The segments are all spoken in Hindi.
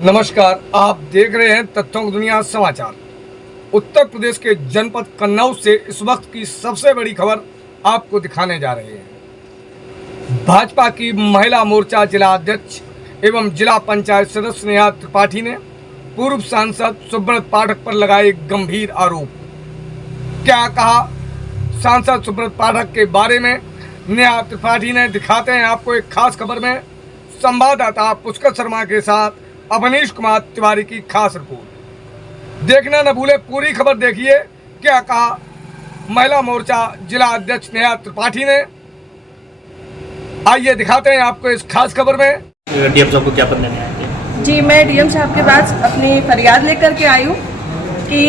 नमस्कार, आप देख रहे हैं तथ्यों की दुनिया समाचार। उत्तर प्रदेश के जनपद कन्नौज से इस वक्त की सबसे बड़ी खबर आपको दिखाने जा रहे हैं। भाजपा की महिला मोर्चा जिला अध्यक्ष एवं जिला पंचायत सदस्य नेहा त्रिपाठी ने पूर्व सांसद सुब्रत पाठक पर लगाए गंभीर आरोप। क्या कहा सांसद सुब्रत पाठक के बारे में नेहा त्रिपाठी ने, दिखाते हैं आपको एक खास खबर में। संवाददाता पुष्कर शर्मा के साथ अवनीश कुमार तिवारी की खास रिपोर्ट। देखना न भूले, पूरी खबर देखिए। क्या कहा महिला मोर्चा जिला अध्यक्ष नेहा त्रिपाठी ने, आइए दिखाते हैं आपको इस खास खबर में। डीएम साहब को क्या पत्र देने आए थे? जी, मैं डीएम साहब के पास अपनी फरियाद लेकर के आई हूँ कि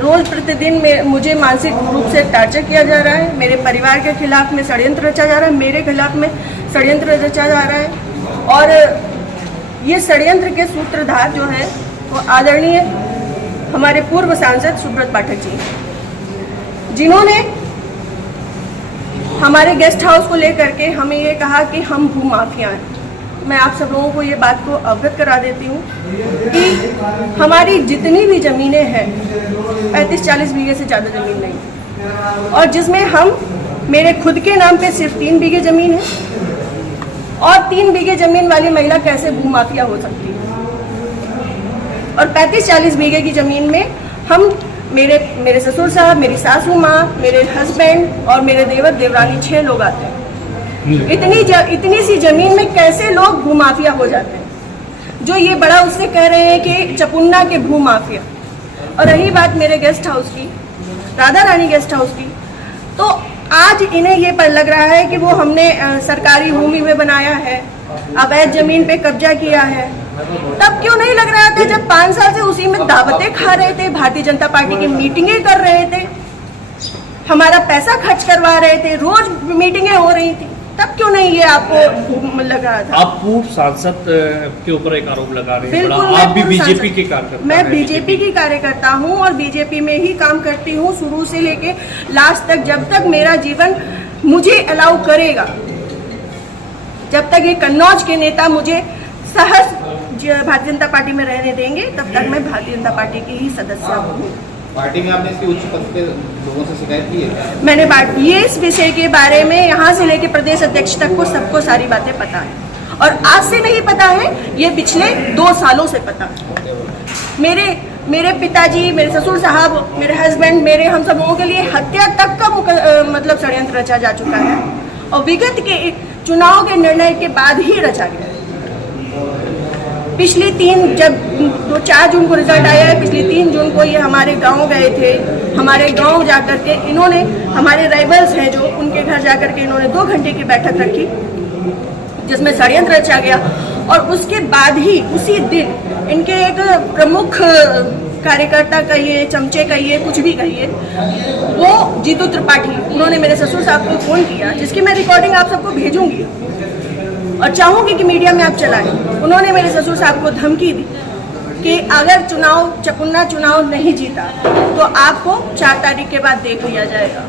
रोज़ प्रतिदिन में मुझे मानसिक रूप से टार्चर किया जा रहा है। मेरे परिवार के खिलाफ में षड्यंत्र रचा जा रहा है, मेरे खिलाफ में षड्यंत्र रचा जा रहा है। और ये षड्यंत्र के सूत्रधार जो है वो आदरणीय हमारे पूर्व सांसद सुब्रत पाठक जी, जिन्होंने हमारे गेस्ट हाउस को लेकर के हमें ये कहा कि हम भू माफिया हैं। मैं आप सब लोगों को ये बात को अवगत करा देती हूँ कि हमारी जितनी भी ज़मीनें हैं 35-40 बीघे से ज़्यादा ज़मीन नहीं, और जिसमें हम मेरे खुद के नाम पे सिर्फ 3 बीघे ज़मीन है। और 3 बीघे ज़मीन वाली महिला कैसे भू माफिया हो सकती है? और 35-40 बीघे की ज़मीन में हम मेरे ससुर साहब, मेरी सासू माँ, मेरे हस्बैंड और मेरे देवर देवरानी 6 लोग आते हैं। इतनी सी ज़मीन में कैसे लोग भू माफिया हो जाते हैं? जो ये बड़ा उससे कह रहे हैं कि चपुन्ना के भू माफिया। और रही बात मेरे गेस्ट हाउस की, राधा रानी गेस्ट हाउस की, तो आज इन्हें ये पर लग रहा है कि वो हमने सरकारी भूमि में बनाया है, अवैध जमीन पे कब्जा किया है। तब क्यों नहीं लग रहा था जब 5 साल से उसी में दावतें खा रहे थे, भारतीय जनता पार्टी की मीटिंगें कर रहे थे, हमारा पैसा खर्च करवा रहे थे, रोज मीटिंगें हो रही थी, तब क्यों नहीं ये आपको लग रहा था? आप पूर्व सांसद के ऊपर एक आरोप लगा रहे हैं। बिल्कुल, आप भी बीजेपी के कार्यकर्ता? मैं बीजेपी की कार्यकर्ता हूं और बीजेपी में ही काम करती हूं शुरू से लेके लास्ट तक। जब तक मेरा जीवन मुझे अलाउ करेगा, जब तक ये कन्नौज के नेता मुझे सहज भारतीय जनता पार्टी में रहने देंगे, तब तक मैं भारतीय जनता पार्टी की ही सदस्य हूँ। पार्टी में आपने इसकी उच्च पद के लोगों से शिकायत की है? मैंने ये इस विषय के बारे में यहाँ से लेके प्रदेश अध्यक्ष तक को सबको सारी बातें पता है। और आज से नहीं पता है, ये पिछले 2 सालों से पता है। मेरे पिताजी, मेरे ससुर साहब, मेरे हस्बैंड, मेरे हम सब लोगों के लिए हत्या तक का मतलब षड्यंत्र रचा जा चुका है, और विगत के चुनाव के निर्णय के बाद ही रचा गया। पिछली 4 जून को रिजल्ट आया है, पिछली 3 जून को ये हमारे गांव गए थे। हमारे गांव जाकर के इन्होंने, हमारे राइवल्स हैं जो, उनके घर जाकर के इन्होंने 2 घंटे की बैठक रखी जिसमें षड्यंत्र रचा गया। और उसके बाद ही उसी दिन इनके एक प्रमुख कार्यकर्ता कहिए, चमचे कहिए, कुछ भी कहिए, वो जीतू त्रिपाठी, उन्होंने मेरे ससुर साहब को फ़ोन किया, जिसकी मैं रिकॉर्डिंग आप सबको भेजूंगी और चाहूंगी कि मीडिया में आप चलाएं। उन्होंने मेरे ससुर साहब को धमकी दी कि अगर चपुन्ना चुनाव नहीं जीता तो आपको 4 तारीख के बाद देख लिया जाएगा।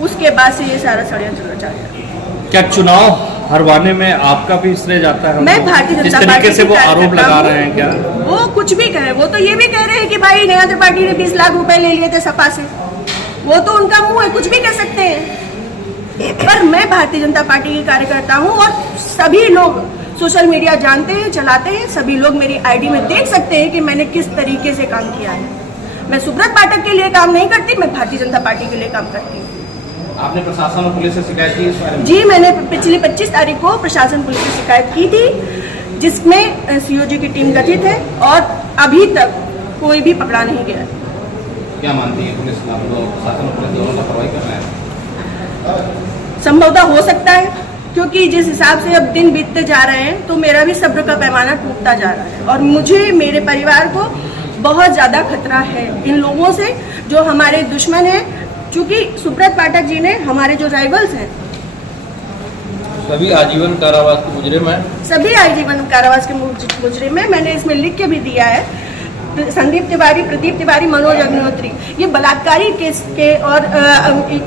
उसके बाद से ये सारा षड्यंत्र रचा गया। क्या चुनाव हरवाने में आपका भी श्रेय जाता है? मैं भारतीय जनता पार्टी, जिस तरीके से वो आरोप लगा रहे हैं, क्या वो कुछ भी कहे, वो तो ये भी कह रहे हैं कि भाई नेहा त्रिपाठी ने 20 लाख रुपए ले लिए थे सपा से। वो तो उनका मुंह है, कुछ भी कह सकते हैं। पर मैं भारतीय जनता पार्टी की कार्यकर्ता हूं और सभी लोग सोशल मीडिया जानते हैं, चलाते हैं। सभी लोग मेरी आईडी में देख सकते हैं कि मैंने किस तरीके से काम किया है। मैं सुब्रत पाठक के लिए काम नहीं करती, मैं भारतीय जनता पार्टी के लिए काम करती हूँ। आपने प्रशासन और पुलिस से शिकायत की इस बारे में? जी, मैंने पिछली 25 तारीख को प्रशासन पुलिस से शिकायत की थी, जिसमें सीओजी की टीम गठित है और अभी तक कोई भी पकड़ा नहीं गया। क्या मानती है पुलिस, प्रशासन और पुलिस दोनों लापरवाही कर रहे हैं? संभवतः हो सकता है, क्योंकि जिस हिसाब से अब दिन बीतते जा रहे हैं तो मेरा भी सब्र का पैमाना टूटता जा रहा है। और मुझे, मेरे परिवार को बहुत ज़्यादा खतरा है इन लोगों से जो हमारे दुश्मन हैं। चूँकि सुब्रत पाठक जी ने, हमारे जो राइवल्स हैं, सभी आजीवन कारावास के मुजरिम हैं। सभी आजीवन कारावास के मुजरिम हैं। मैंने इसमें लिख के भी दिया है, संदीप तिवारी, प्रदीप तिवारी, मनोज अग्निहोत्री, ये बलात्कारी केस के और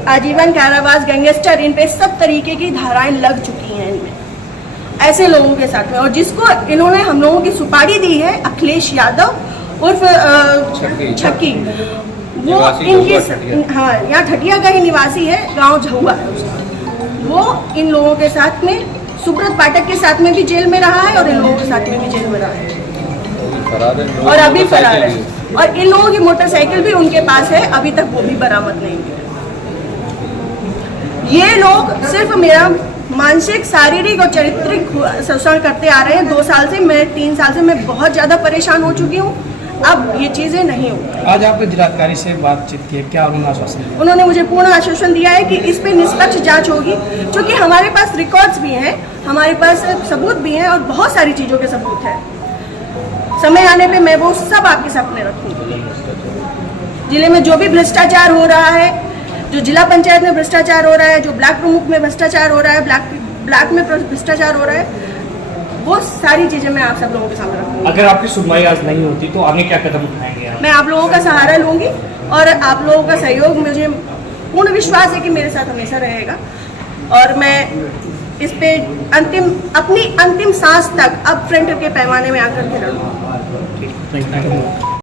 आजीवन कारावास, गैंगस्टर, इन पे सब तरीके की धाराएं लग चुकी हैं इनमें। ऐसे लोगों के साथ में, और जिसको इन्होंने हम लोगों की सुपारी दी है अखिलेश यादव उर्फ छक्की, वो निवासी इनके झहुआ ठटिया। हाँ यहाँ ठटिया का ही निवासी है, गांव झहुआ है उसका। वो इन लोगों के साथ में सुब्रत पाठक के साथ में भी जेल में रहा है और इन लोगों के साथ में भी जेल में रहा है और अभी फरार है। और इन लोगों की मोटरसाइकिल भी उनके पास है, अभी तक वो भी बरामद नहीं हुई है। ये लोग सिर्फ मेरा मानसिक, शारीरिक और चारित्रिक शोषण करते आ रहे हैं 2 साल से। मैं 3 साल से मैं बहुत ज़्यादा परेशान हो चुकी हूँ। अब ये चीज़ें नहीं होंगी। आज आपने जिलाधिकारी से बातचीत की है, क्या उन्होंने आश्वासन दिया? उन्होंने मुझे पूर्ण आश्वासन दिया है कि इस पे निष्पक्ष जांच होगी, क्योंकि हमारे पास रिकॉर्ड्स भी हैं, हमारे पास सबूत भी हैं और बहुत सारी चीज़ों के सबूत हैं। समय आने पे मैं वो सब आपके सामने रखूंगी। जिले में जो भी भ्रष्टाचार हो रहा है, जो जिला पंचायत में भ्रष्टाचार हो रहा है, जो ब्लॉक प्रमुख में भ्रष्टाचार हो रहा है, ब्लॉक में भ्रष्टाचार हो रहा है, वो सारी चीज़ें मैं आप सब लोगों के सामने रखूंगी। अगर आपकी सुनवाई आज नहीं होती तो आगे क्या कदम उठाएंगे आप? मैं आप लोगों का सहारा लूंगी और आप लोगों का सहयोग, मुझे पूर्ण विश्वास है कि मेरे साथ हमेशा रहेगा। और मैं इस पे अपनी अंतिम सांस तक अब फ्रंट के पैमाने में आकर के लड़ूंगी। Thank you.